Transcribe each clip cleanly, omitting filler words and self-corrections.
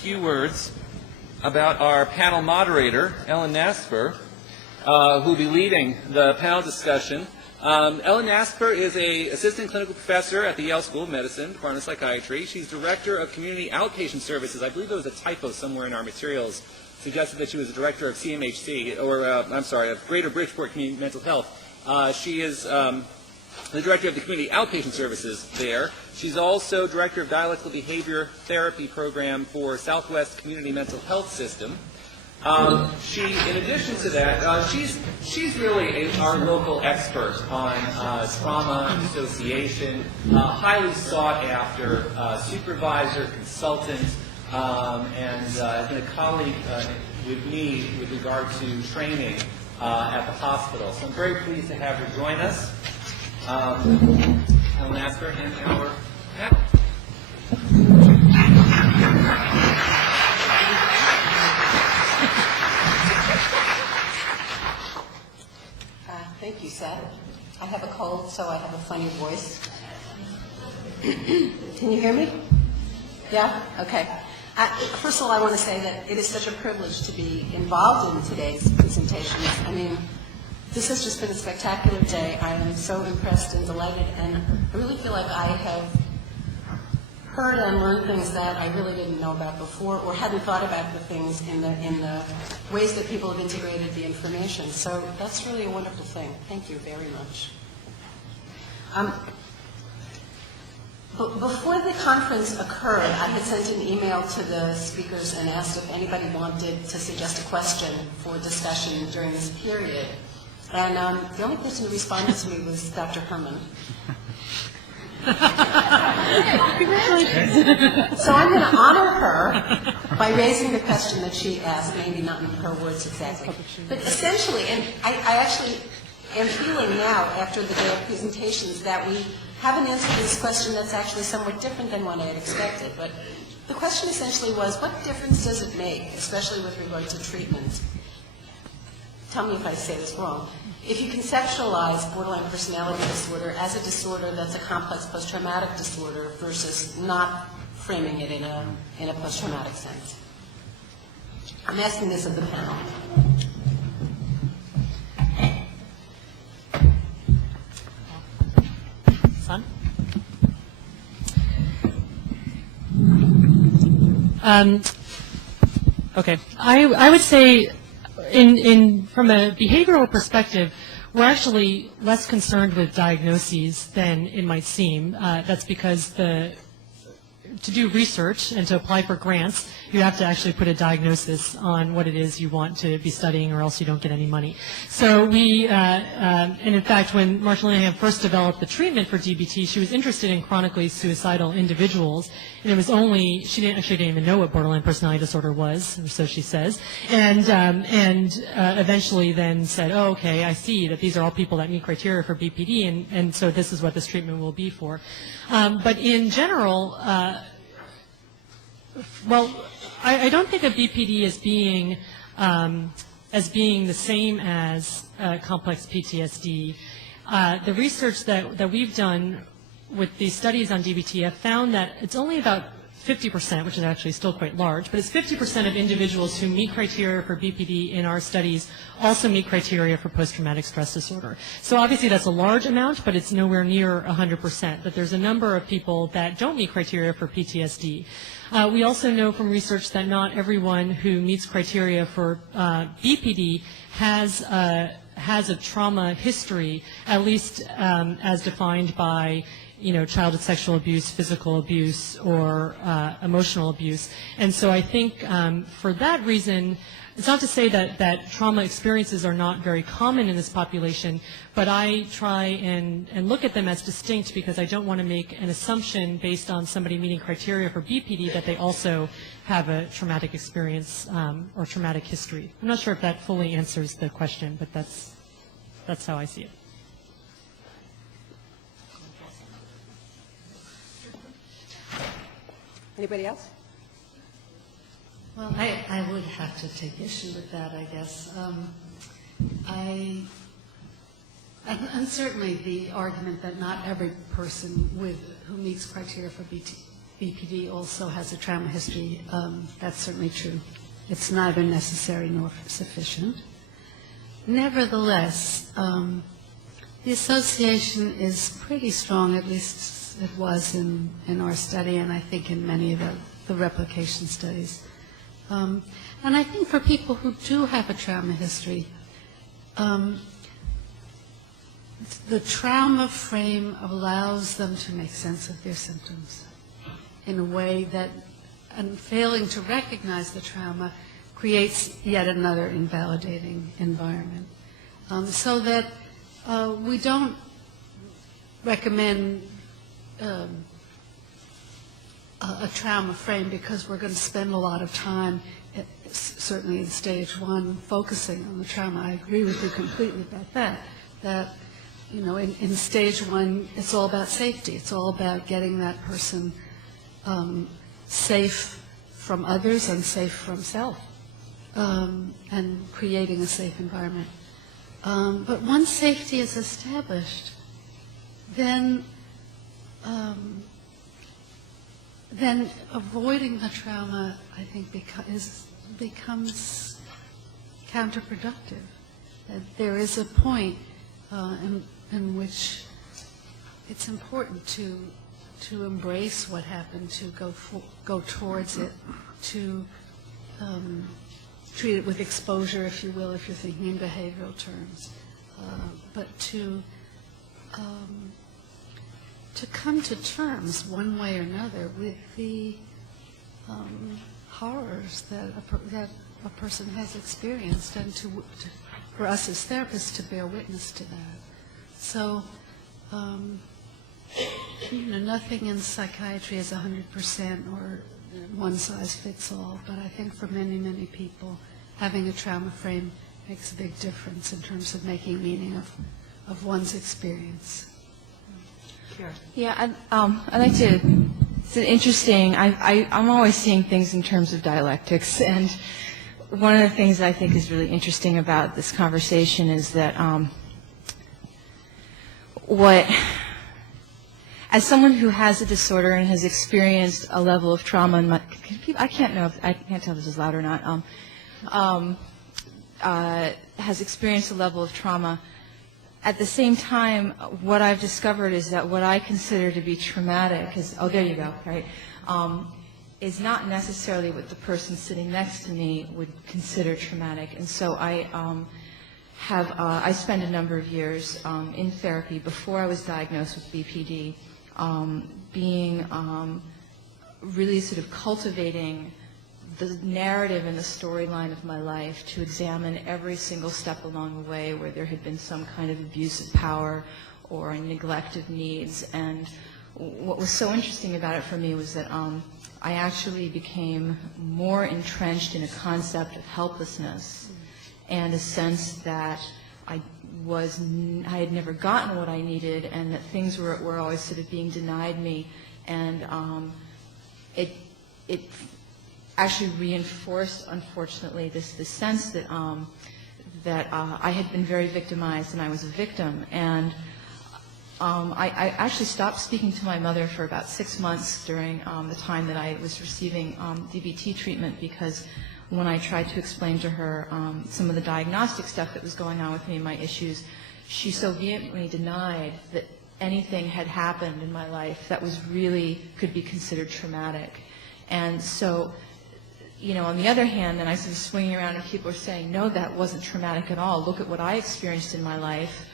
few words about our panel moderator, Ellen Nasper, who will be leading the panel discussion. Ellen Nasper is an assistant clinical professor at the Yale School of Medicine, Department of Psychiatry. She's director of community outpatient services. I believe there was a typo somewhere in our materials suggested that she was the director of CMHC, or of Greater Bridgeport Community Mental Health. She is the director of the community outpatient services there. She's also director of dialectical behavior therapy program for Southwest Community Mental Health System. In addition to that, she's really our local expert on trauma dissociation, highly sought after supervisor, consultant, and has been a colleague with me with regard to training at the hospital. So I'm very pleased to have her join us. Ellen Nasper and our panel. Thank you, Seth. I have a cold, so I have a funny voice. Can you hear me? Yeah? Okay. First of all, I want to say that it is such a privilege to be involved in today's presentations. I mean, this has just been a spectacular day. I am so impressed and delighted, and I really feel like I have heard and learned things that I really didn't know about before, or hadn't thought about the things in the ways that people have integrated the information. So that's really a wonderful thing. Thank you very much. Before the conference occurred, I had sent an email to the speakers and asked if anybody wanted to suggest a question for discussion during this period. And the only person who responded to me was Dr. Herman. So I'm going to honor her by raising the question that she asked, maybe not in her words exactly. But essentially, and I actually am feeling now, after the day of presentations, that we have an answer to this question that's actually somewhat different than what I had expected. But the question essentially was, what difference does it make, especially with regard to treatment? Tell me if I say this wrong. If you conceptualize borderline personality disorder as a disorder that's a complex post-traumatic disorder versus not framing it in a post-traumatic sense. I'm asking this of the panel. Son? Okay. I would say from a behavioral perspective, we're actually less concerned with diagnoses than it might seem. That's because to do research and to apply for grants, you have to actually put a diagnosis on what it is you want to be studying, or else you don't get any money. So and in fact, when Marsha Linehan first developed the treatment for DBT, she was interested in chronically suicidal individuals, and it was she didn't even know what borderline personality disorder was, or so she says, and eventually then said, oh, okay, I see that these are all people that meet criteria for BPD, and so this is what this treatment will be for. But in general, I don't think of BPD as being the same as complex PTSD. The research that we've done with these studies on DBT have found that it's only about 50%, which is actually still quite large, but it's 50% of individuals who meet criteria for BPD in our studies also meet criteria for post-traumatic stress disorder. So obviously that's a large amount, but it's nowhere near 100%. But there's a number of people that don't meet criteria for PTSD. We also know from research that not everyone who meets criteria for BPD has a trauma history, at least as defined by childhood sexual abuse, physical abuse, or emotional abuse. And so I think for that reason, it's not to say that trauma experiences are not very common in this population, but I try and look at them as distinct because I don't want to make an assumption based on somebody meeting criteria for BPD that they also have a traumatic experience or traumatic history. I'm not sure if that fully answers the question, but that's how I see it. Anybody else? Well, I would have to take issue with that, I guess. And certainly the argument that not every person who meets criteria for BPD also has a trauma history. That's certainly true. It's neither necessary nor sufficient. Nevertheless, the association is pretty strong, at least it was in our study, and I think in many of the replication studies. And I think for people who do have a trauma history, the trauma frame allows them to make sense of their symptoms in a way that, and failing to recognize the trauma creates yet another invalidating environment. So that we don't recommend a trauma frame because we're going to spend a lot of time, certainly in stage 1, focusing on the trauma. I agree with you completely about that you know, in stage 1, it's all about safety. It's all about getting that person safe from others and safe from self, and creating a safe environment. But once safety is established, then avoiding the trauma, I think, becomes counterproductive. That there is a point in which it's important to embrace what happened, to go towards it, to treat it with exposure, if you will, if you're thinking in behavioral terms, but to come to terms one way or another with the horrors that a person has experienced, and for us as therapists to bear witness to that. So, you know, nothing in psychiatry is 100% or one size fits all, but I think for many, many people, having a trauma frame makes a big difference in terms of making meaning of one's experience. Sure. Yeah, I'd like to, it's interesting, I'm always seeing things in terms of dialectics, and one of the things I think is really interesting about this conversation is that as someone who has a disorder and has experienced a level of trauma, and I can't tell if this is loud or not, has experienced a level of trauma. At the same time, what I've discovered is that what I consider to be traumatic is, oh, there you go, right, is not necessarily what the person sitting next to me would consider traumatic. And so I spent a number of years in therapy before I was diagnosed with BPD, being really sort of cultivating the narrative and the storyline of my life to examine every single step along the way where there had been some kind of abuse of power or neglect of needs. And what was so interesting about it for me was that I actually became more entrenched in a concept of helplessness and a sense that I had never gotten what I needed, and that things were always sort of being denied me. And it actually reinforced, unfortunately, this sense that I had been very victimized and I was a victim. And I actually stopped speaking to my mother for about 6 months during the time that I was receiving DBT treatment, because when I tried to explain to her some of the diagnostic stuff that was going on with me and my issues, she so vehemently denied that anything had happened in my life that was really could be considered traumatic. And so, you know, on the other hand, then I started swinging around and people were saying, no, that wasn't traumatic at all. Look at what I experienced in my life,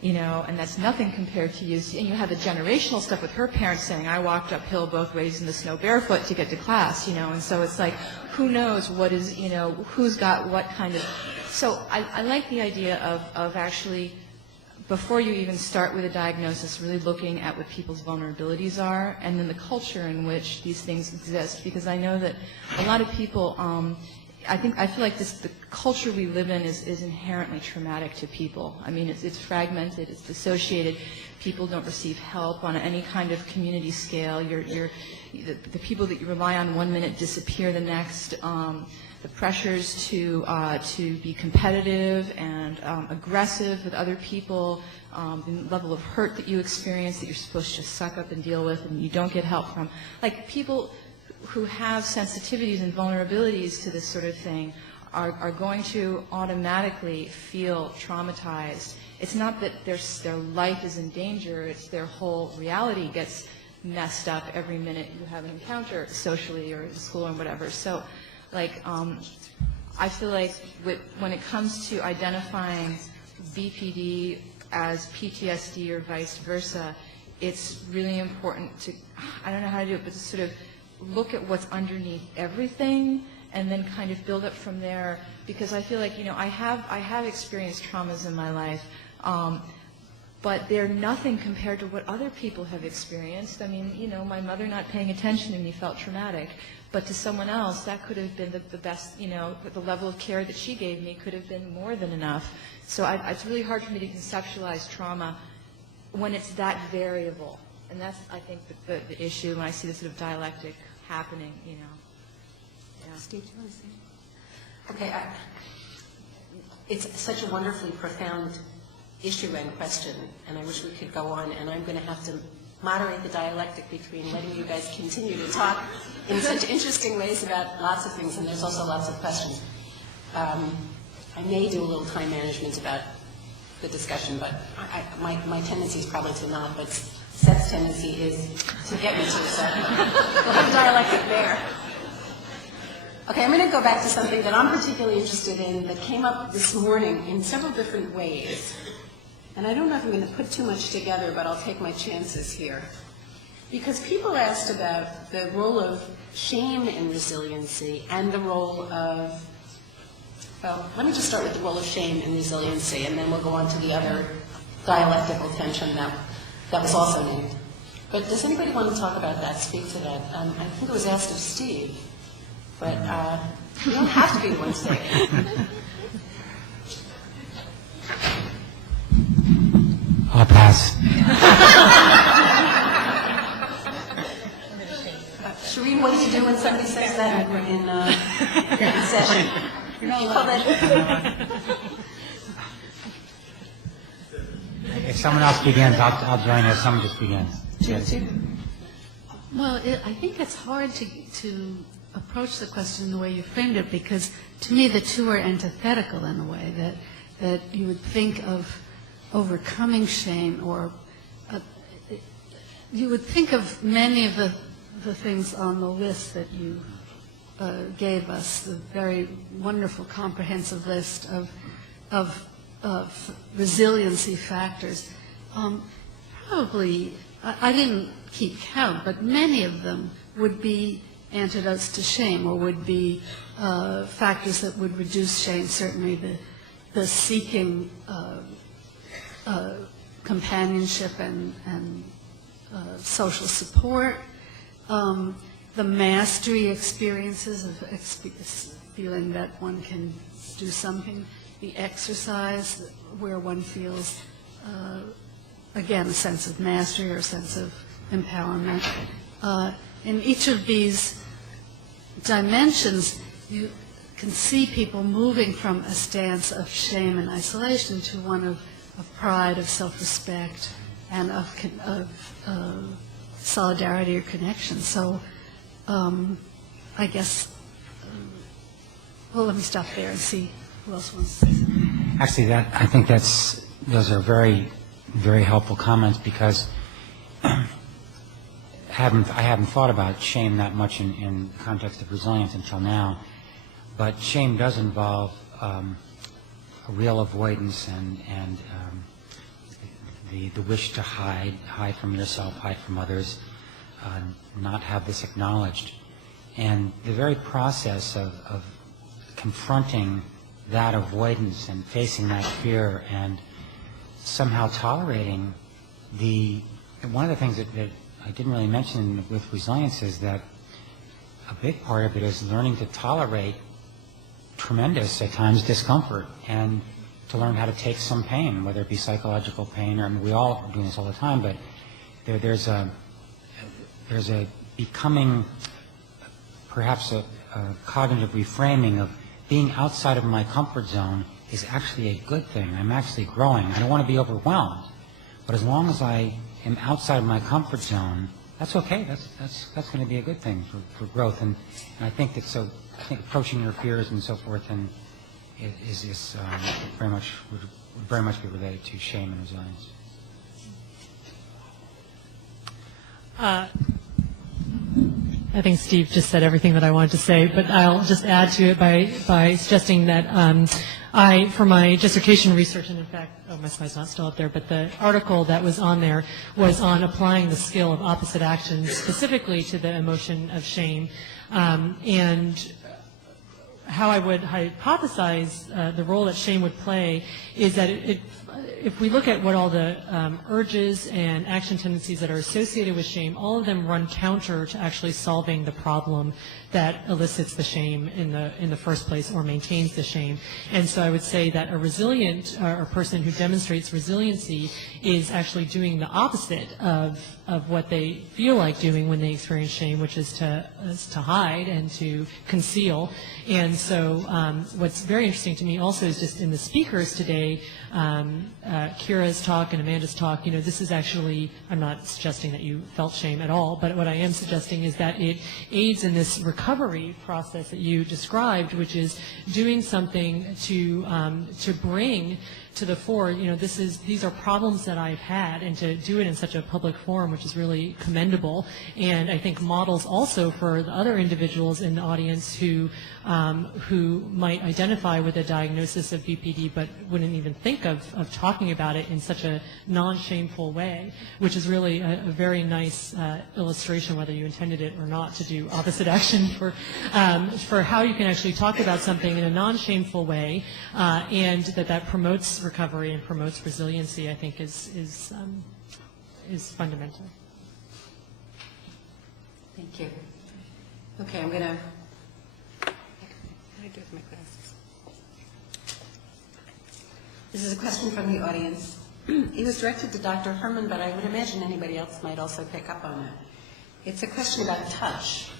you know, and that's nothing compared to you. And you have the generational stuff with her parents saying, I walked uphill both ways in the snow barefoot to get to class, you know, and so it's like, who knows what is, you know, who's got what kind of. So I like the idea of actually, before you even start with a diagnosis, really looking at what people's vulnerabilities are and then the culture in which these things exist. Because I know that a lot of people, I feel like the culture we live in is inherently traumatic to people. I mean, it's fragmented, it's dissociated. People don't receive help on any kind of community scale. The people that you rely on one minute disappear the next. The pressures to be competitive and aggressive with other people, the level of hurt that you experience that you're supposed to suck up and deal with and you don't get help from. Like, people who have sensitivities and vulnerabilities to this sort of thing are going to automatically feel traumatized. It's not that their life is in danger, it's their whole reality gets messed up every minute you have an encounter socially or in school or whatever. So, like, I feel like when it comes to identifying BPD as PTSD or vice versa, it's really important to, I don't know how to do it, but to sort of look at what's underneath everything and then kind of build up from there, because I feel like, you know, I have experienced traumas in my life, but they're nothing compared to what other people have experienced. I mean, you know, my mother not paying attention to me felt traumatic, but to someone else, that could have been the best, you know, the level of care that she gave me could have been more than enough. So it's really hard for me to conceptualize trauma when it's that variable. And that's, I think, the issue when I see this sort of dialectic happening, you know. Yeah. Steve, do you want to say? Okay, it's such a wonderfully profound issue and question, and I wish we could go on, and I'm going to have to moderate the dialectic between letting you guys continue to talk in such interesting ways about lots of things, and there's also lots of questions. I may do a little time management about the discussion, but my tendency is probably to not, but Seth's tendency is to get me to, so we'll have dialectic there. Okay, I'm going to go back to something that I'm particularly interested in that came up this morning in several different ways. And I don't know if I'm going to put too much together, but I'll take my chances here. Because people asked about the role of shame in resiliency and the role of, well, let me just start with the role of shame in resiliency, and then we'll go on to the other dialectical tension that was also named. But does anybody want to talk about that, speak to that? I think it was asked of Steve, but you don't have to be the one saying it. I'll pass. Shireen, what do you do when somebody says that in session? You call that? If someone else begins, I'll join if someone just begins. Well, I think it's hard to approach the question the way you framed it, because to me the two are antithetical in a way, that you would think of overcoming shame, or you would think of many of the things on the list that you gave us, the very wonderful comprehensive list of resiliency factors. Probably, I didn't keep count, but many of them would be antidotes to shame, or would be factors that would reduce shame. Certainly the seeking companionship and social support, the mastery experiences of feeling that one can do something, the exercise where one feels, again, a sense of mastery or a sense of empowerment. In each of these dimensions, you can see people moving from a stance of shame and isolation to one of pride, of self-respect, and of solidarity or connection. So I guess, well, let me stop there and see who else wants to say something. Actually, I think those are very, very helpful comments, because I haven't thought about shame that much in the context of resilience until now, but shame does involve a real avoidance and the wish to hide from yourself, hide from others, not have this acknowledged. And the very process of confronting that avoidance and facing that fear and somehow tolerating one of the things that I didn't really mention with resilience is that a big part of it is learning to tolerate tremendous, at times, discomfort, and to learn how to take some pain, whether it be psychological pain, or I mean, we all are doing this all the time, but there's a becoming perhaps a cognitive reframing of being outside of my comfort zone is actually a good thing. I'm actually growing. I don't want to be overwhelmed, but as long as I am outside of my comfort zone, that's okay. That's going to be a good thing for growth. And I think that so. I think approaching your fears and so forth and is very much would very much be related to shame and resilience. I think Steve just said everything that I wanted to say, but I'll just add to it by suggesting that for my dissertation research, and in fact, my slide's not still up there, but the article that was on there was on applying the skill of opposite actions specifically to the emotion of shame. And how I would hypothesize the role that shame would play is that if we look at what all the urges and action tendencies that are associated with shame, all of them run counter to actually solving the problem that elicits the shame in the first place or maintains the shame. And so I would say that a resilient or person who demonstrates resiliency is actually doing the opposite of what they feel like doing when they experience shame, which is to hide and to conceal. And so what's very interesting to me also is just in the speakers today, Kira's talk and Amanda's talk, this is actually, I'm not suggesting that you felt shame at all, but what I am suggesting is that it aids in this recovery process that you described, which is doing something to bring to the fore, these are problems that I've had, and to do it in such a public forum, which is really commendable, and I think models also for the other individuals in the audience who might identify with a diagnosis of BPD but wouldn't even think of talking about it in such a non-shameful way, which is really a very nice illustration, whether you intended it or not, to do opposite action for how you can actually talk about something in a non-shameful way, and that promotes recovery and promotes resiliency, I think is fundamental. Thank you. Okay, I'm going to... How do I do with my glasses? This is a question from the audience. It was directed to Dr. Herman, but I would imagine anybody else might also pick up on it. It's a question about touch.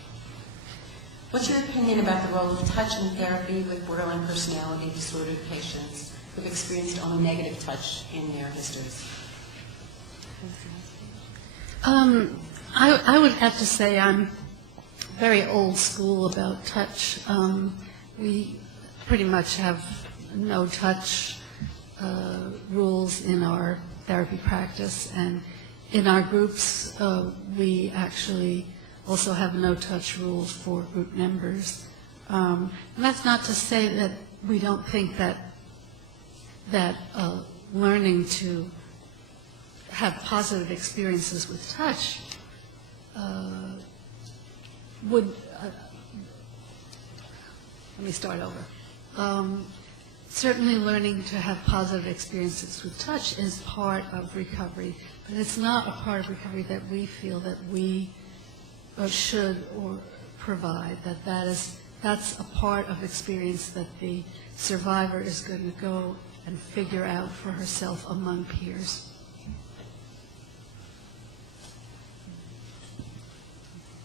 What's your opinion about the role of touch in therapy with borderline personality disorder patients who've experienced only negative touch in their histories? I would have to say I'm very old school about touch. We pretty much have no touch rules in our therapy practice, and in our groups we actually also have no touch rules for group members. And that's not to say that we don't think that learning to have positive experiences with touch would, let me start over. Certainly learning to have positive experiences with touch is part of recovery, but it's not a part of recovery that we feel that we should or provide, that's a part of experience that the survivor is going to go and figure out for herself among peers.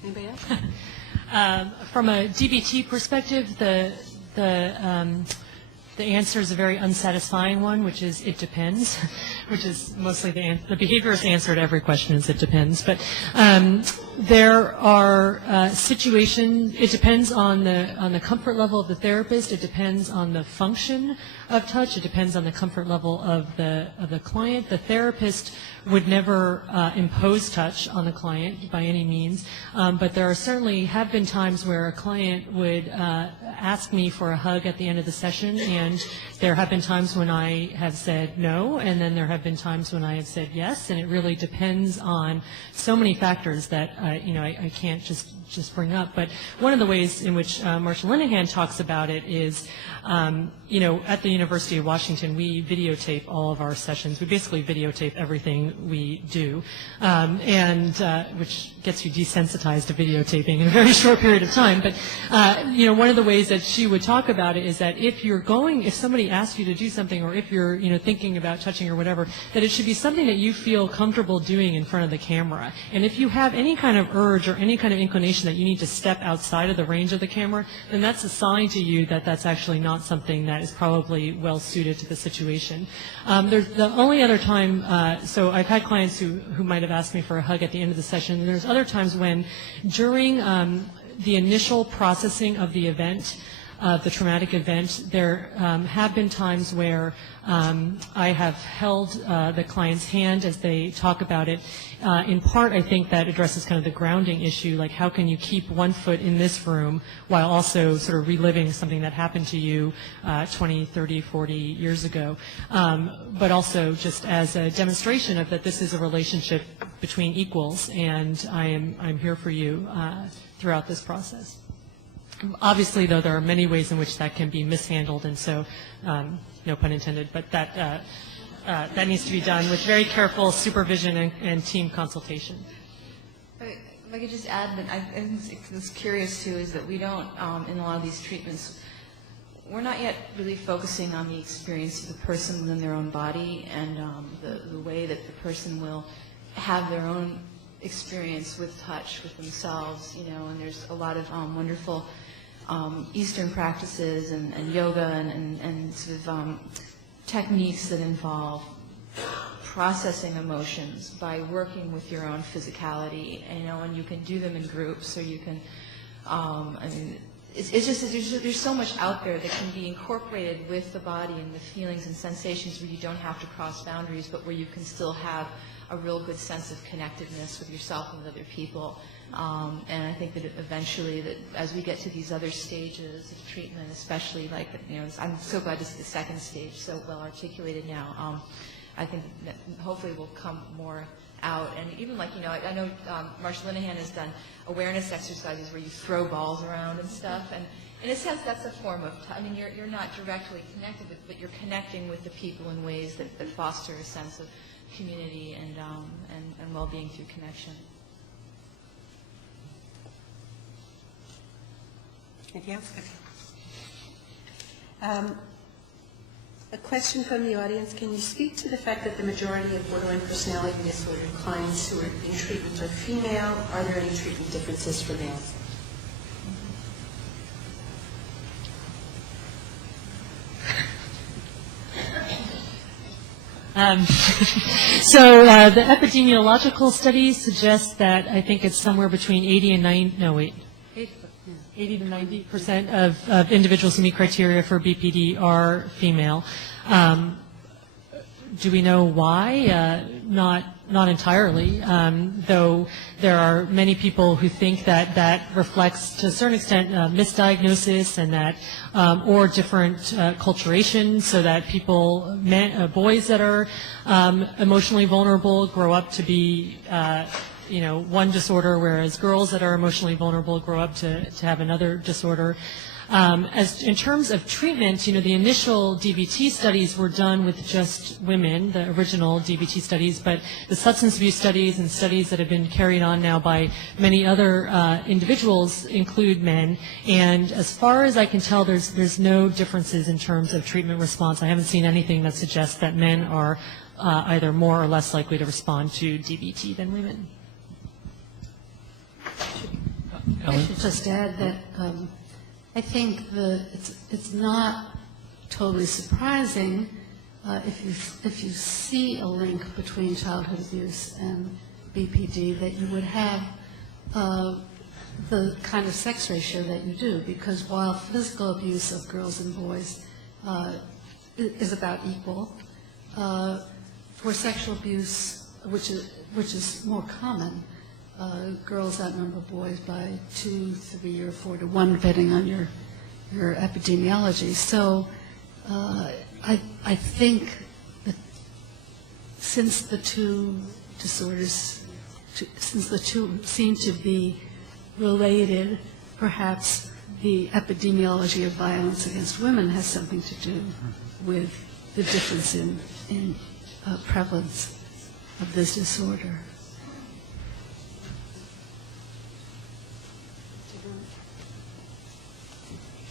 Anybody else? From a DBT perspective, the answer is a very unsatisfying one, which is it depends, which is mostly the behaviorist answer to every question is it depends. But there are situations. It depends on the comfort level of the therapist. It depends on the function of touch. It depends on the comfort level of the client. The therapist would never impose touch on the client by any means, but there are certainly have been times where a client would ask me for a hug at the end of the session, and And there have been times when I have said no, and then there have been times when I have said yes, and it really depends on so many factors that I can't just bring up. But one of the ways in which Marshall Linehan talks about it is, at the University of Washington, we videotape all of our sessions. We basically videotape everything we do, and which gets you desensitized to videotaping in a very short period of time. But one of the ways that she would talk about it is that if somebody asks you to do something, or if you're thinking about touching or whatever, that it should be something that you feel comfortable doing in front of the camera. And if you have any kind of urge or any kind of inclination that you need to step outside of the range of the camera, then that's a sign to you that that's actually not something that is probably well suited to the situation. There's the only other time, so I've had clients who might have asked me for a hug at the end of the session, and there's other times when during the initial processing of the event, the traumatic event, there have been times where I have held the client's hand as they talk about it. In part, I think that addresses kind of the grounding issue, like how can you keep one foot in this room while also sort of reliving something that happened to you 20, 30, 40 years ago. But also just as a demonstration of that this is a relationship between equals, and I'm here for you throughout this process. Obviously, though, there are many ways in which that can be mishandled, and so, no pun intended, but that needs to be done with very careful supervision and team consultation. If I could just add that I was curious, too, is that we don't, in a lot of these treatments, we're not yet really focusing on the experience of the person within their own body and the way that the person will have their own experience with touch with themselves, and there's a lot of wonderful Eastern practices and yoga and sort of techniques that involve processing emotions by working with your own physicality, and you can do them in groups, or you can, it's just there's so much out there that can be incorporated with the body and the feelings and sensations where you don't have to cross boundaries, but where you can still have a real good sense of connectedness with yourself and with other people. And I think that eventually, that as we get to these other stages of treatment, especially like, I'm so glad to see the second stage so well articulated now. I think that hopefully will come more out. And even like, I know Marshall Linehan has done awareness exercises where you throw balls around and stuff. And in a sense, that's a form of, you're not directly connected with, but you're connecting with the people in ways that foster a sense of community and well-being through connection. Anything else? Okay. A question from the audience. Can you speak to the fact that the majority of borderline personality disorder clients who are in treatment are female? Are there any treatment differences for males? So the epidemiological studies suggest that I think it's somewhere between 80 and 80 to 90% of individuals who meet criteria for BPD are female. Do we know why? Not entirely, though there are many people who think that that reflects, to a certain extent, misdiagnosis and that, or different culturation, so that people, boys that are emotionally vulnerable grow up to be one disorder, whereas girls that are emotionally vulnerable grow up to have another disorder. As in terms of treatment, the initial DBT studies were done with just women, the original DBT studies, but the substance abuse studies and studies that have been carried on now by many other individuals include men. And as far as I can tell, there's no differences in terms of treatment response. I haven't seen anything that suggests that men are either more or less likely to respond to DBT than women. I should just add that I think it's not totally surprising if you see a link between childhood abuse and BPD, that you would have the kind of sex ratio that you do, because while physical abuse of girls and boys is about equal, for sexual abuse, which is more common, girls outnumber boys by 2, 3, or 4 to 1, depending on your epidemiology. So I think that since the two disorders, since the two seem to be related, perhaps the epidemiology of violence against women has something to do with the difference in prevalence of this disorder.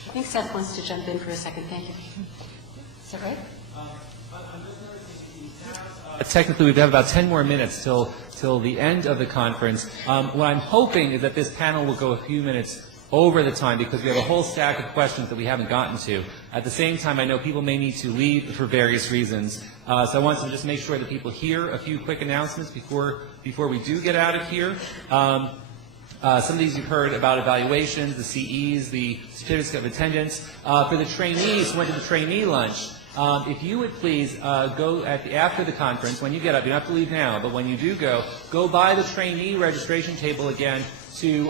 I think Seth wants to jump in for a second. Thank you. Is that right? Technically, we have about 10 more minutes till the end of the conference. What I'm hoping is that this panel will go a few minutes over the time because we have a whole stack of questions that we haven't gotten to. At the same time, I know people may need to leave for various reasons. So I want to just make sure that people hear a few quick announcements before we do get out of here. Some of these you've heard about evaluations, the CEs, the certificates of attendance. For the trainees who went to the trainee lunch, if you would please go after the conference, when you get up, you don't have to leave now, but when you do go by the trainee registration table again to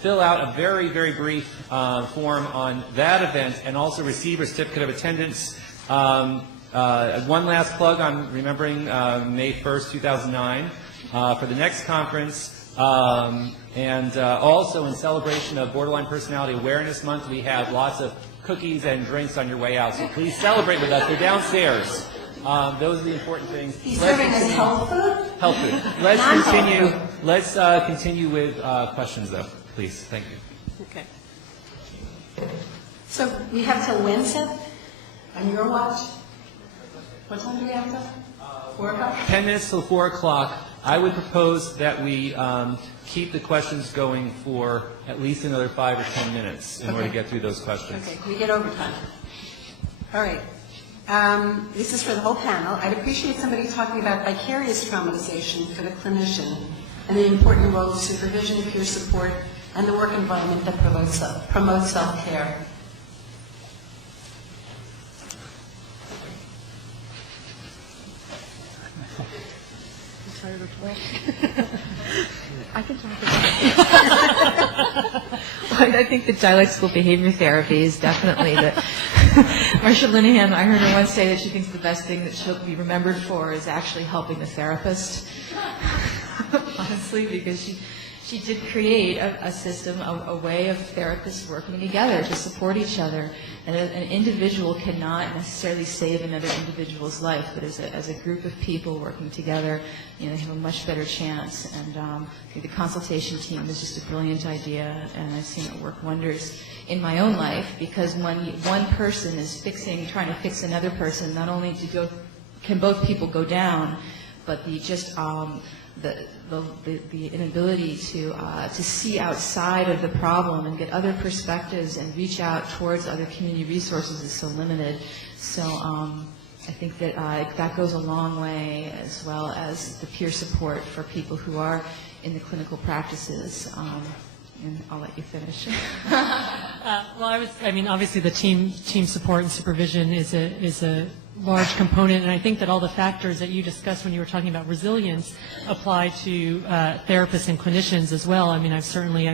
fill out a very, very brief form on that event and also receive a certificate of attendance. One last plug on remembering May 1st, 2009 for the next conference. And also in celebration of Borderline Personality Awareness Month, we have lots of cookies and drinks on your way out. So please celebrate with us. They're downstairs. Those are the important things. He's serving us health food? Health food. Let's continue with questions, though. Please. Thank you. Okay. So we have till Wednesday on your watch? What time do we have till? 4 o'clock? 10 minutes till 4 o'clock. I would propose that we keep the questions going for at least another 5 or 10 minutes in order to get through those questions. Okay, we get overtime. All right. This is for the whole panel. I'd appreciate somebody talking about vicarious traumatization for the clinician and the important role of supervision, peer support, and the work environment that promotes self-care. I can talk about it. Well, I think that dialectical behavior therapy is definitely the... Marsha Linehan, I heard her once say that she thinks the best thing that she'll be remembered for is actually helping the therapist. Honestly, because she did create a system, a way of therapists working together to support each other. And an individual cannot necessarily save another individual's life, but as a group of people working together, they have a much better chance. And I think the consultation team is just a brilliant idea, and I've seen it work wonders in my own life, because when one person is trying to fix another person, not only can both people go down, but the inability to see outside of the problem and get other perspectives and reach out towards other community resources is so limited. So I think that that goes a long way, as well as the peer support for people who are in the clinical practices. And I'll let you finish. Well, obviously the team support and supervision is a large component, and I think that all the factors that you discussed when you were talking about resilience apply to therapists and clinicians as well. I'm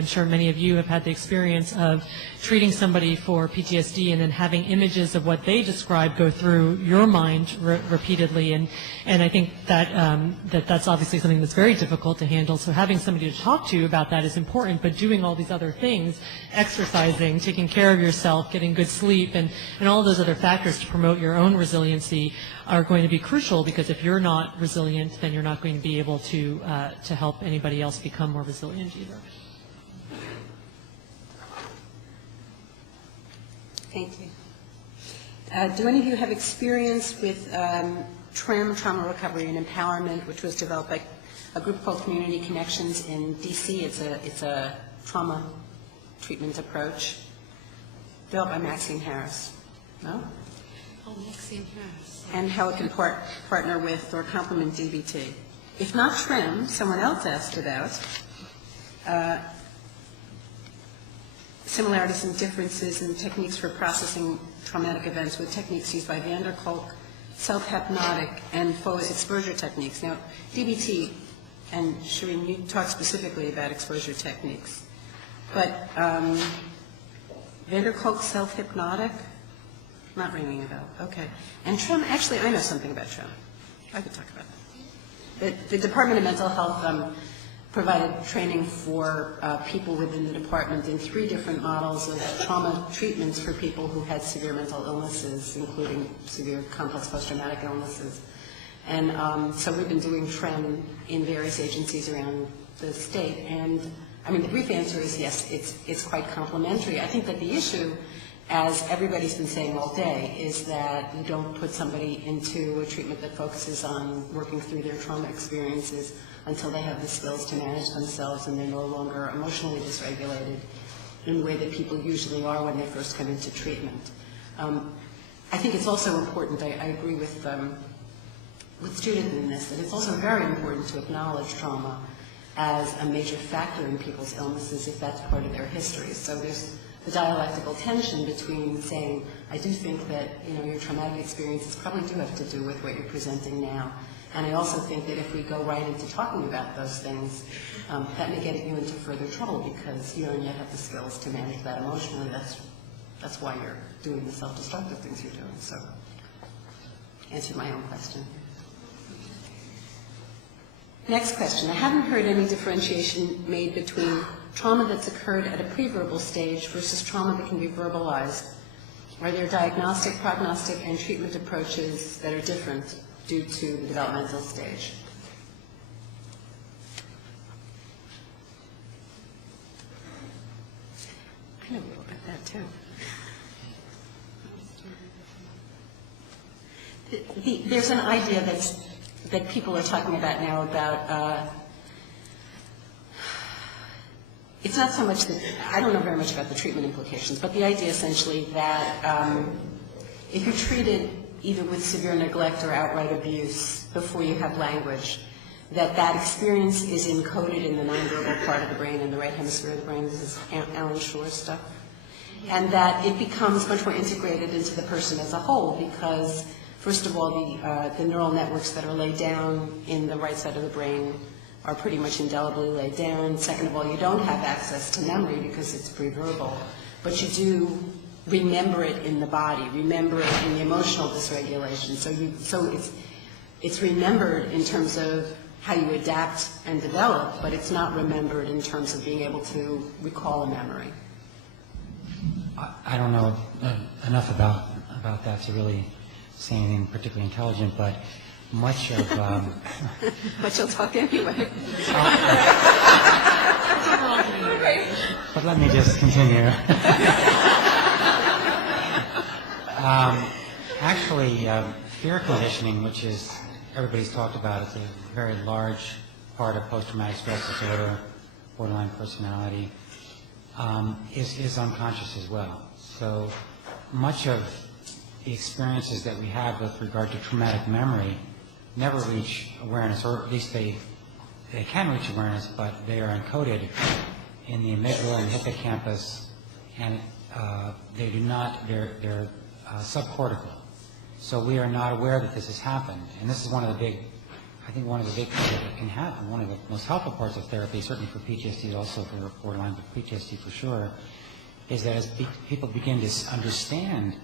sure many of you have had the experience of treating somebody for PTSD and then having images of what they describe go through your mind repeatedly, and I think that that's obviously something that's very difficult to handle. So having somebody to talk to about that is important, but doing all these other things, exercising, taking care of yourself, getting good sleep, and all those other factors to promote your own resiliency are going to be crucial, because if you're not resilient, then you're not going to be able to help anybody else become more resilient either. Thank you. Do any of you have experience with trauma recovery and empowerment, which was developed by a group called Community Connections in DC? It's a trauma treatment approach developed by Maxine Harris. No? Oh, Maxine Harris. And how it can partner with or complement DBT. If not TRIM, someone else asked about similarities and differences in techniques for processing traumatic events with techniques used by Van der Kolk, self-hypnotic, and Fo's exposure techniques. Now, DBT, and Shireen, you talked specifically about exposure techniques, but Van der Kolk self-hypnotic, Not ringing a bell. Okay. And trauma, actually, I know something about trauma. I could talk about that. The Department of Mental Health provided training for people within the department in 3 different models of trauma treatments for people who had severe mental illnesses, including severe complex post-traumatic illnesses. And so we've been doing TREM in various agencies around the state. And I mean, the brief answer is yes, it's quite complementary. I think that the issue, as everybody's been saying all day, is that you don't put somebody into a treatment that focuses on working through their trauma experiences until they have the skills to manage themselves and they're no longer emotionally dysregulated in the way that people usually are when they first come into treatment. I think it's also important, I agree with Judith in this, that it's also very important to acknowledge trauma as a major factor in people's illnesses if that's part of their history. So there's the dialectical tension between saying, I do think that your traumatic experiences probably do have to do with what you're presenting now. And I also think that if we go right into talking about those things, that may get you into further trouble because you don't yet have the skills to manage that emotionally. That's why you're doing the self-destructive things you're doing. So, answered my own question. Next question. I haven't heard any differentiation made between trauma that's occurred at a pre-verbal stage versus trauma that can be verbalized. Are there diagnostic, prognostic, and treatment approaches that are different due to the developmental stage? I know we all got that too. There's an idea that people are talking about now about, it's not so much that, I don't know very much about the treatment implications, but the idea essentially that if you're treated either with severe neglect or outright abuse before you have language, that experience is encoded in the nonverbal part of the brain, in the right hemisphere of the brain. This is Alan Shore's stuff. And that it becomes much more integrated into the person as a whole because, first of all, the neural networks that are laid down in the right side of the brain are pretty much indelibly laid down. Second of all, you don't have access to memory because it's pre-verbal, but you do remember it in the body, remember it in the emotional dysregulation. So it's remembered in terms of how you adapt and develop, but it's not remembered in terms of being able to recall a memory. I don't know enough about that to really say anything particularly intelligent, but much of... But you'll talk anyway. But let me just continue. Actually, fear conditioning, which is everybody's talked about, it's a very large part of post-traumatic stress disorder, borderline personality, is unconscious as well. So much of the experiences that we have with regard to traumatic memory never reach awareness, or at least they can reach awareness, but they are encoded in the amygdala and hippocampus, and they do not, they're subcortical. So we are not aware that this has happened. And this is one of the big, I think one of the big things that can happen, one of the most helpful parts of therapy, certainly for PTSD, also for borderline, but PTSD for sure, is that as people begin to understand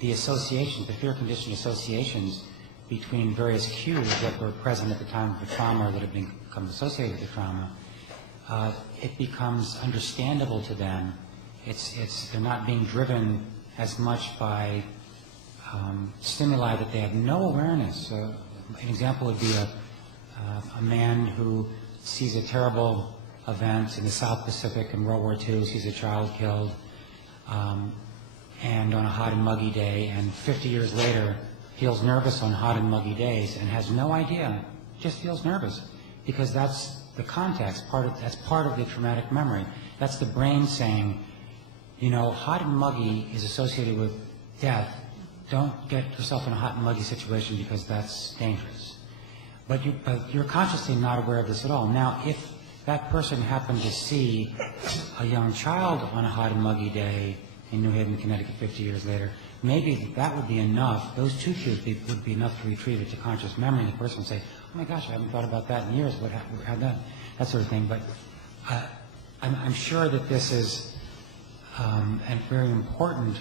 the associations, the fear conditioned associations between various cues that were present at the time of the trauma or that have become associated with the trauma, it becomes understandable to them. They're not being driven as much by stimuli that they have no awareness. An example would be a man who sees a terrible event in the South Pacific in World War II, sees a child killed, and on a hot and muggy day, and 50 years later feels nervous on hot and muggy days and has no idea, just feels nervous, because that's the context, that's part of the traumatic memory. That's the brain saying, hot and muggy is associated with death. Don't get yourself in a hot and muggy situation because that's dangerous. But you're consciously not aware of this at all. Now, if that person happened to see a young child on a hot and muggy day in New Haven, Connecticut 50 years later, maybe that would be enough. Those two cues would be enough to retrieve it to conscious memory. The person would say, oh my gosh, I haven't thought about that in years. How that sort of thing. But I'm sure that this is a very important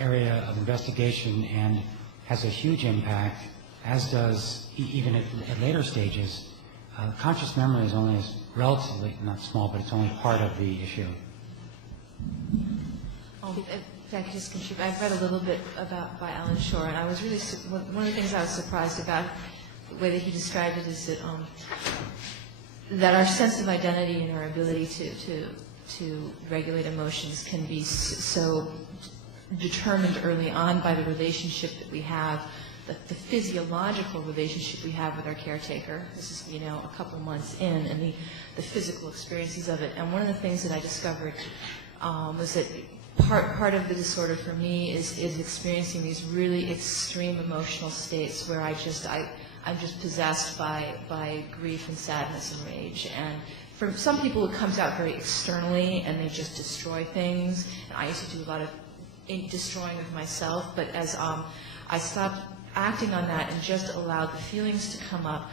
area of investigation and has a huge impact, as does, even at later stages, conscious memory is only relatively, not small, but it's only part of the issue. If I could just contribute, I've read a little bit by Alan Shore, and I was really, one of the things I was surprised about, the way that he described it is that our sense of identity and our ability to regulate emotions can be so determined early on by the relationship that we have, the physiological relationship we have with our caretaker. This is, a couple months in, and the physical experiences of it. And one of the things that I discovered was that part of the disorder for me is experiencing these really extreme emotional states where I'm just possessed by grief and sadness and rage. And for some people it comes out very externally and they just destroy things. And I used to do a lot of destroying of myself, but as I stopped acting on that and just allowed the feelings to come up,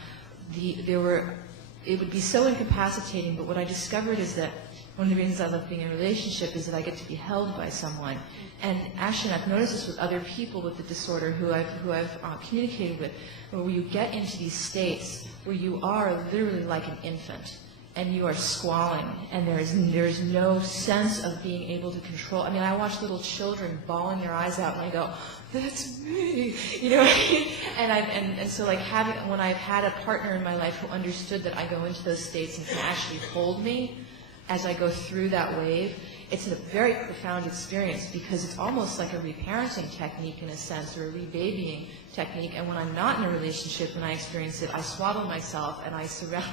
it would be so incapacitating, but what I discovered is that one of the reasons I love being in a relationship is that I get to be held by someone. And actually, I've noticed this with other people with the disorder who I've communicated with, where you get into these states where you are literally like an infant, and you are squalling, and there's no sense of being able to control. I mean, I watch little children bawling their eyes out, and I go, "That's me," And so, like, when I've had a partner in my life who understood that I go into those states and can actually hold me as I go through that wave, it's a very profound experience because it's almost like a reparenting technique in a sense, or a rebabying technique. And when I'm not in a relationship and I experience it, I swaddle myself and I surround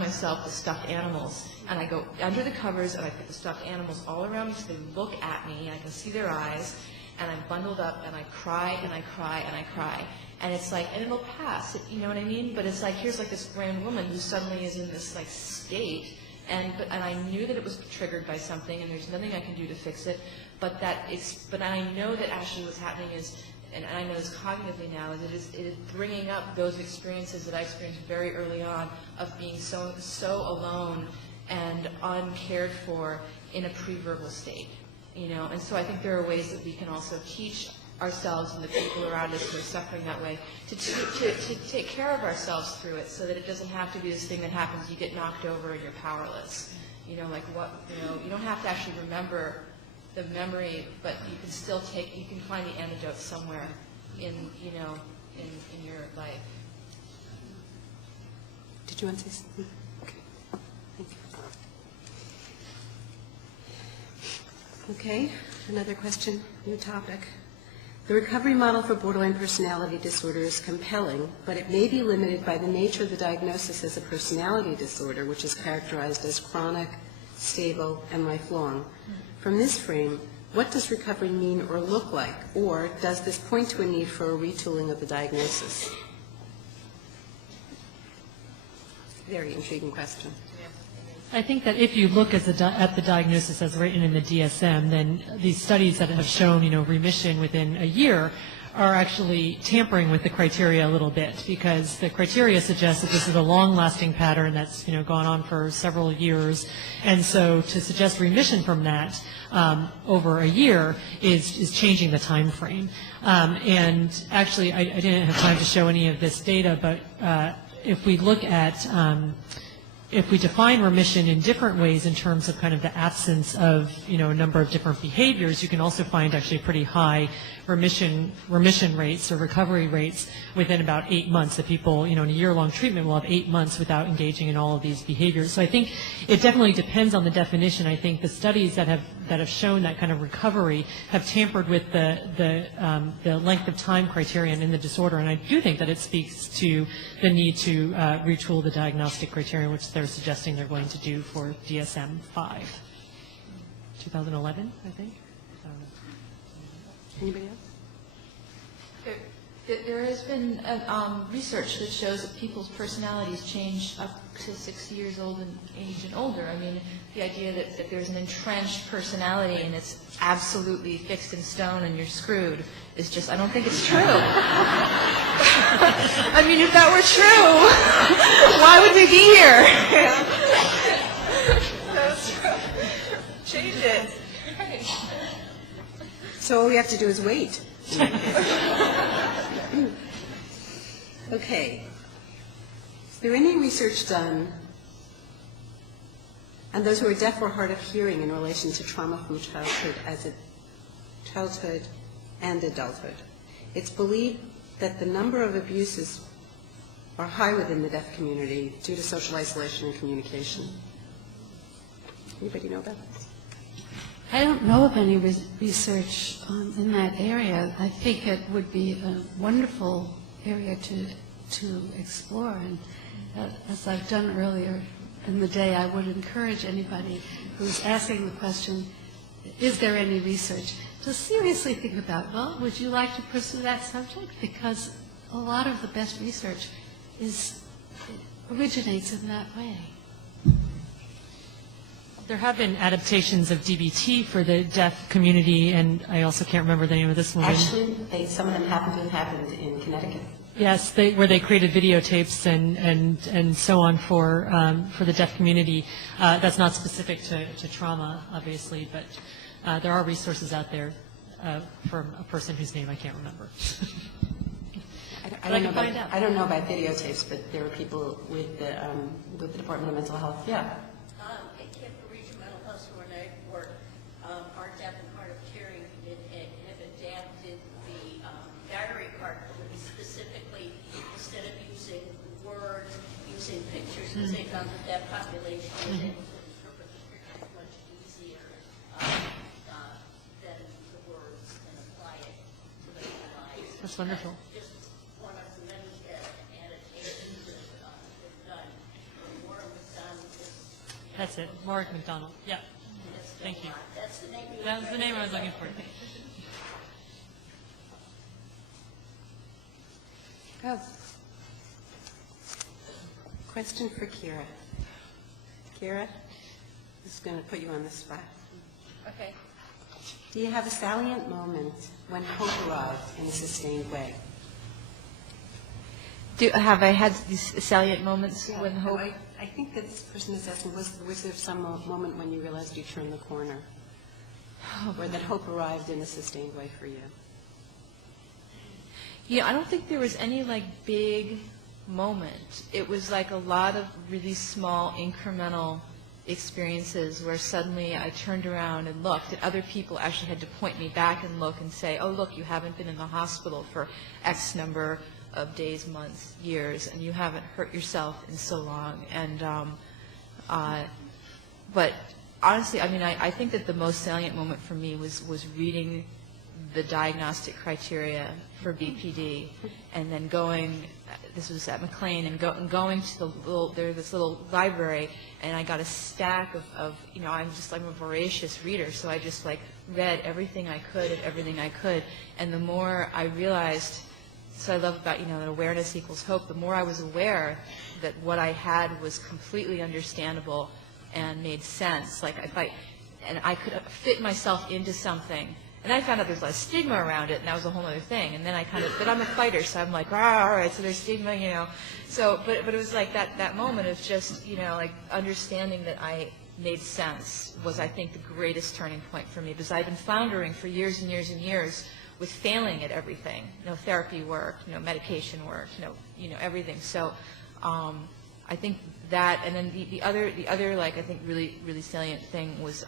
myself with stuffed animals. And I go under the covers and I put the stuffed animals all around me so they look at me and I can see their eyes. And I'm bundled up and I cry and I cry and I cry. And it's like, and it'll pass, you know what I mean? But it's like, here's like this grand woman who suddenly is in this like state, and I knew that it was triggered by something, and there's nothing I can do to fix it. But I know that actually what's happening is, and I know this cognitively now, is it is bringing up those experiences that I experienced very early on of being so alone and uncared for in a pre-verbal state, And so I think there are ways that we can also teach ourselves and the people around us who are suffering that way to take care of ourselves through it, so that it doesn't have to be this thing that happens, you get knocked over and you're powerless. You don't have to actually remember the memory, but you can find the antidote somewhere in your life. Did you want to say something? Okay. Thank you. Okay, another question, new topic. The recovery model for borderline personality disorder is compelling, but it may be limited by the nature of the diagnosis as a personality disorder, which is characterized as chronic, stable, and lifelong. From this frame, what does recovery mean or look like? Or does this point to a need for a retooling of the diagnosis? Very intriguing question. I think that if you look at the diagnosis as written in the DSM, then these studies that have shown, remission within a year are actually tampering with the criteria a little bit, because the criteria suggests that this is a long-lasting pattern that's, gone on for several years. And so to suggest remission from that over a year is changing the time frame. And actually, I didn't have time to show any of this data, but if we look at if we define remission in different ways in terms of kind of the absence of, a number of different behaviors, you can also find actually pretty high remission rates or recovery rates within about 8 months. That people, in a year-long treatment will have 8 months without engaging in all of these behaviors. So I think it definitely depends on the definition. I think the studies that have shown that kind of recovery have tampered with the length of time criterion in the disorder, and I do think that it speaks to the need to retool the diagnostic criterion, which they're suggesting they're going to do for DSM-5. 2011, I think. Anybody else? There has been research that shows that people's personalities change up to 6 years old in age and older. I mean, the idea that there's an entrenched personality and it's absolutely fixed in stone and you're screwed is just, I don't think it's true. I mean, if that were true, why would we be here? Change it. So all we have to do is wait. Okay. Is there any research done on those who are deaf or hard of hearing in relation to trauma from childhood and adulthood? It's believed that the number of abuses are high within the deaf community due to social isolation and communication. Anybody know about this? I don't know of any research in that area. I think it would be a wonderful area to explore. And as I've done earlier in the day, I would encourage anybody who's asking the question, is there any research, to seriously think about, well, would you like to pursue that subject? Because a lot of the best research originates in that way. There have been adaptations of DBT for the deaf community, and I also can't remember the name of this one. Actually, some of them happen to have happened in Connecticut. Yes, where they created videotapes and so on for the deaf community. That's not specific to trauma, obviously, but there are resources out there from a person whose name I can't remember. I don't know about videotapes, but there are people with the Department of Mental Health. Yeah. At Camp Regional Mental Health where I work, our deaf and hard of hearing have adapted the diary card specifically, instead of using words, using pictures, because they found that that population was able to interpret the pictures much easier than the words and apply it to their lives. That's wonderful. Just one of the many annotations that have been done. More of it's done. That's it, Warwick McDonald. Yeah, thank you. That's the name. That was the name I was looking for. Oh. Question for Kira. Kira, this is going to put you on the spot. Okay. Do you have a salient moment when hope arrived in a sustained way? Have I had these salient moments when hope? I think this person is asking, was there some moment when you realized you turned the corner? Or that hope arrived in a sustained way for you? Yeah, I don't think there was any big moment. It was a lot of really small incremental experiences where suddenly I turned around and looked, and other people actually had to point me back and look and say, oh, look, you haven't been in the hospital for X number of days, months, years, and you haven't hurt yourself in so long. And but honestly, I think that the most salient moment for me was reading the diagnostic criteria for BPD, and then going. This was at McLean, and going to this little library, and I got a stack of I'm a voracious reader, so I just read everything I could of everything I could, and the more I realized. So I love about, that awareness equals hope. The more I was aware that what I had was completely understandable and made sense. And I could fit myself into something. And I found out there's a lot of stigma around it, and that was a whole other thing. And then but I'm a fighter, so I'm all right, so there's stigma, So, but it was that moment of just, understanding that I made sense was, I think, the greatest turning point for me, because I've been floundering for years and years and years with failing at everything. Therapy worked, medication worked, everything. So I think that, and then the other I think really, really salient thing was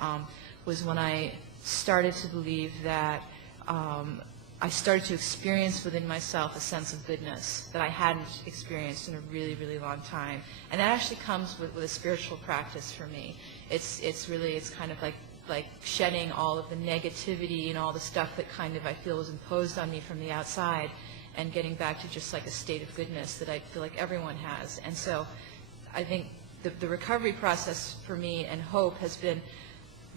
when I started to believe that I started to experience within myself a sense of goodness that I hadn't experienced in a really, really long time. And that actually comes with a spiritual practice for me. It's kind of like shedding all of the negativity and all the stuff that kind of I feel was imposed on me from the outside, and getting back to just a state of goodness that I feel like everyone has. And so I think the recovery process for me and hope has been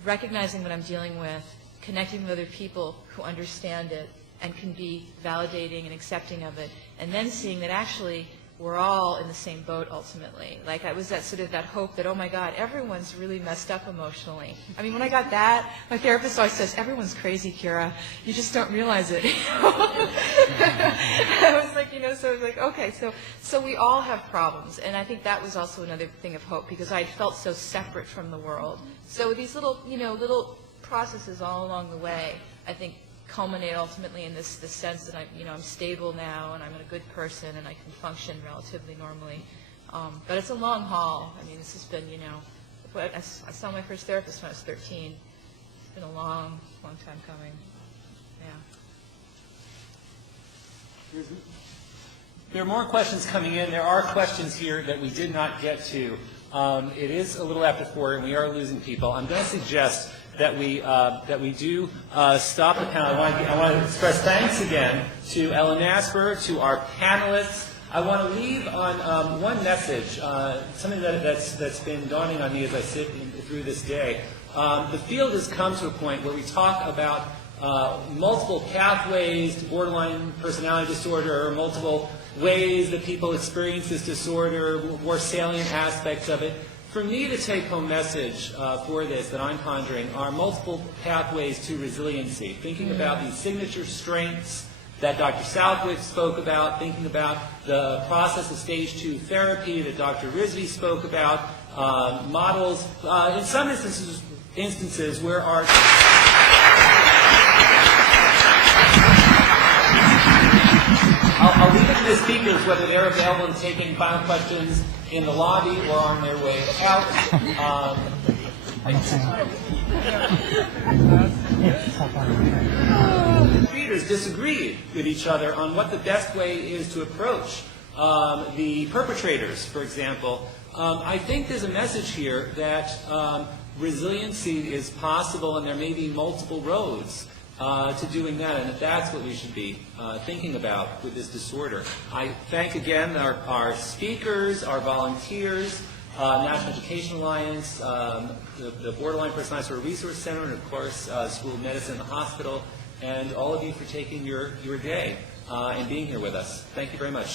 recognizing what I'm dealing with, connecting with other people who understand it and can be validating and accepting of it, and then seeing that actually we're all in the same boat ultimately. I was that hope that, oh my God, everyone's really messed up emotionally. When I got that, my therapist always says, everyone's crazy, Kira. You just don't realize it. I was so I was okay, so we all have problems. And I think that was also another thing of hope, because I felt so separate from the world. So these little processes all along the way, I think, culminate ultimately in this sense that I'm stable now and I'm a good person and I can function relatively normally. But it's a long haul. I mean, this has been, I saw my first therapist when I was 13. It's been a long, long time coming. Yeah. There are more questions coming in. There are questions here that we did not get to. It is a little after 4, and we are losing people. I'm going to suggest that we do stop the panel. I want to express thanks again to Ellen Nasper, to our panelists. I want to leave on one message, something that's been dawning on me as I sit through this day. The field has come to a point where we talk about multiple pathways to borderline personality disorder, or multiple ways that people experience this disorder, more salient aspects of it. For me, the take-home message for this that I'm pondering are multiple pathways to resiliency, thinking about these signature strengths that Dr. Southwick spoke about, thinking about the process of stage 2 therapy that Dr. Risby spoke about, models, in some instances where our... I'll leave it to the speakers whether they're available and taking final questions in the lobby or on their way out. Readers disagreed with each other on what the best way is to approach the perpetrators, for example. I think there's a message here that resiliency is possible and there may be multiple roads to doing that, and that's what we should be thinking about with this disorder. I thank again our speakers, our volunteers, National Education Alliance, the Borderline Personality Disorder Resource Center, and of course School of Medicine, the hospital, and all of you for taking your day and being here with us. Thank you very much.